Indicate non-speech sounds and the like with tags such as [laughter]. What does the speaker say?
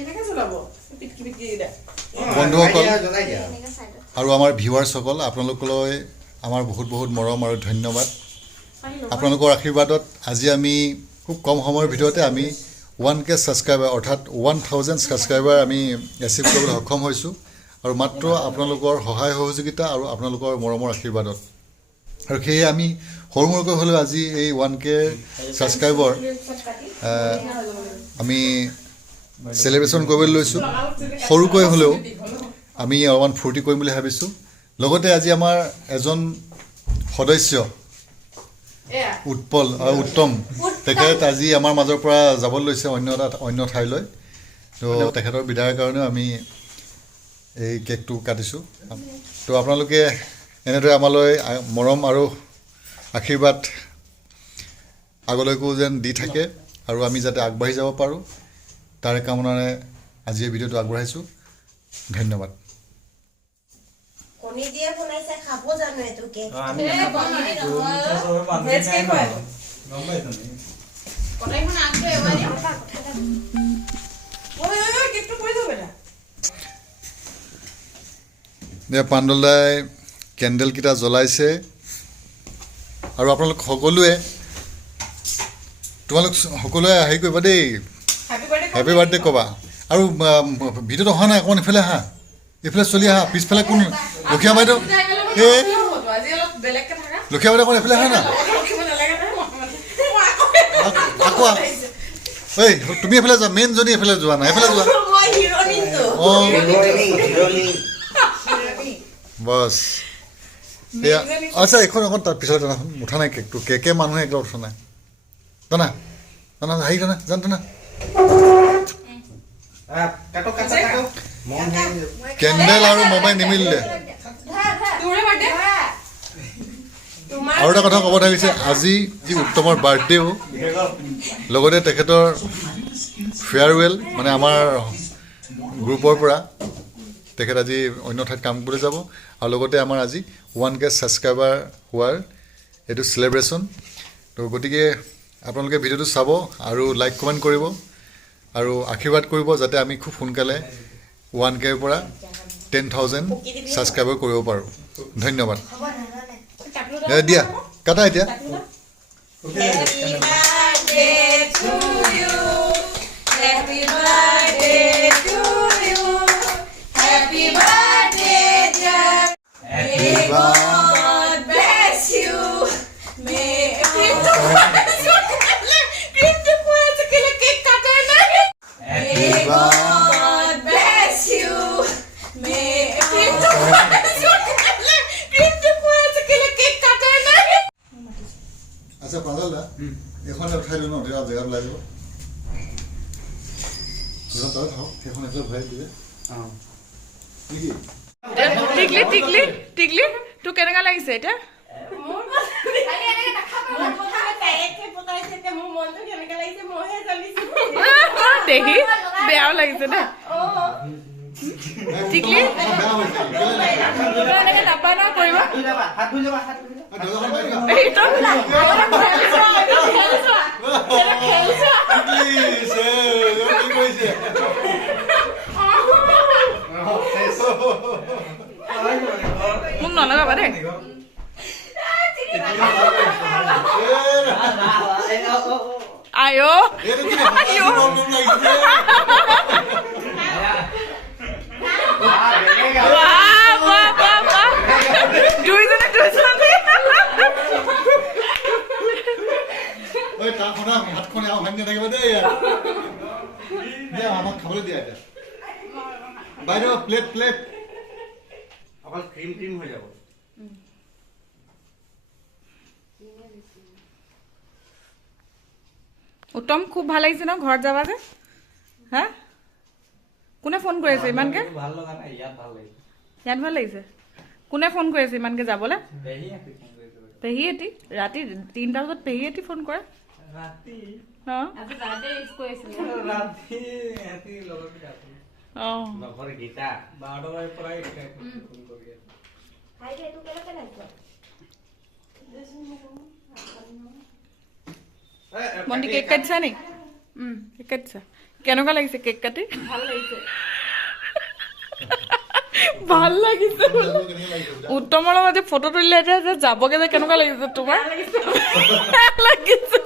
এনেকে চলাব পিটকি পিটকি কেইটা বন্ধুসকল আৰু আমাৰ ভিউৱাৰ্ছসকল আপোনালোকলৈ আমাৰ বহুত বহুত মৰম আৰু ধন্যবাদ। আপোনালোকৰ আশীৰ্বাদত আজি আমি খুব কম সময়ৰ ভিতৰতে আমি ওৱান কে ছাবস্ক্ৰাইবাৰ অৰ্থাৎ ওৱান থাউজেণ্ড ছাবস্ক্ৰাইবাৰ আমি এচিভ কৰিবলৈ সক্ষম হৈছোঁ। আৰু মাত্ৰ আপোনালোকৰ সহায় সহযোগিতা আৰু আপোনালোকৰ মৰমৰ আশীৰ্বাদত। আৰু সেয়ে আমি সৰু মৰুকৈ হ'লেও আজি এই ওৱান কে ছাবস্ক্ৰাইবৰ আমি চেলিব্ৰেশ্যন কৰিবলৈ লৈছোঁ। সৰুকৈ হ'লেও আমি অলপমান ফূৰ্তি কৰিম বুলি ভাবিছোঁ। লগতে আজি আমাৰ এজন সদস্য উৎপল উত্তম। তেখেত আজি আমাৰ মাজৰ পৰা যাবলৈ লৈছে অন্য এটা অন্য ঠাইলৈ। তো তেখেতৰ বিদায়ৰ কাৰণেও আমি এই কেকটো কাটিছোঁ। তো আপোনালোকে এনেদৰে আমালৈ মৰম আৰু আশীৰ্বাদ আগলৈকো যেন দি থাকে আৰু আমি যাতে আগবাঢ়ি যাব পাৰোঁ। তাৰে কামনাৰে আজি এই ভিডিঅ'টো আগবঢ়াইছোঁ। ধন্যবাদ। পাণ্ডলদাই কেণ্ডেলকেইটা জ্বলাইছে। আৰু আপোনালোক সকলোৱে তোমালোক সকলোৱে হেৰি কৰিবা দেই। হেপী বাৰ্থডে ক'বা আৰু আম, ভিডিঅ'ত অহা নাই অকণমান ইফালে আহা। এইফালে চলি আহা পিছফালে কোন? লক্ষীয়া বাইদেউ? এই আজি অলপ বেলেগকে থাকা। লক্ষীয়া বাইদেউ অকণ এইফালে আহা না? আক- আকৌ আহ। ঐ তুমি এইফালে যোৱা মেইনজনী এইফালে যোৱা নাই এইফালে যোৱা। অঁ বছ। এয়া আচ্ছা এইখন এখন তাৰ পিছত জানাচোন উঠা নাই কেকটো। কেকে মানুহে একদম উঠা নাই। জানা? জানা হেৰি জানা জান জানা। কাটো কাটো কাটো। মন আৰু মোবাইল নিমিলিলে আৰু এটা কথা ক'ব থাকিছে আজি যি উত্তমৰ বাৰ্থডেও লগতে তেখেতৰ ফেয়াৰৱেল মানে আমাৰ গ্ৰুপৰ পৰা তেখেত আজি অন্য ঠাইত কাম কৰিবলৈ যাব। আৰু লগতে আমাৰ আজি ওৱান কে ছাবস্ক্ৰাইবাৰ হোৱাৰ এইটো চেলিব্ৰেশ্যন তো গতিকে আপোনালোকে ভিডিঅ'টো চাব আৰু লাইক কমেণ্ট কৰিব। আৰু আশীৰ্বাদ কৰিব যাতে আমি খুব সোনকালে ওৱান কেৰ পৰা টেন থাউজেণ্ড ছাবস্ক্ৰাইবাৰ কৰিব পাৰোঁ। ধন্যবাদ। দিয়া কাটা এতিয়া। God bless you. May টিকলি টিকলি তোৰ কেনেকুৱা লাগিছে এতিয়া? মোৰ কথা ডাইৰেক্টকে পতাইছে এতিয়া মোৰ মনটো কেনেকে লাগিছে জানিছো। [laughs] দেখি বেয়াও লাগিছে দে টিকলি? এনেকে নাপায় ন কৰিব। হাতী problem লাগিছে? বাহ, বাহ, বাহ, বাহ। দুইজনে দুইজনে ঐ, তাৰ খনা হাতখনে আৰু ভাঙি নাথাকিব দেই আমাক খাবলৈ দিয়া এতিয়া। প্লেট প্লেট অকল ক্ৰীম ক্ৰীম হৈ যাব। উত্তম খুব ভালো লাগিছে ন ঘৰত যাবা যে? হা? কোনে ফোন কৰি আছে ইমানকে? ভালো লগা নাই ইয়াত ভালো লাগিছে। ইয়াত ভালো লাগিছে? কোনে ফোন কৰি আছে ইমানকে যাবলৈ? এটি ৰাতি তিনিটা বজাত পেহী এটি ফোন কৰে? ৰাতি? অঁ ৰাতি ৰাতি লগত আছে। অঁ। লগৰ গীতা। বাৰটা বজাৰ পৰাই ফোন কৰি আছে। ভাইটি এইটো কেনেকে লাগিব মন্দি কেক কাটিছা নি? কেক কাটিছা। কেনেকুৱা লাগিছে কেক কাটি? ভাল লাগিছে। [laughs] ভাল লাগিছে বোলে। উত্তমৰ লগত যে ফটো তুলিলে এতিয়া যে যাবগে যে কেনেকুৱা লাগিছে তোমাৰ? লাগিছে। [laughs]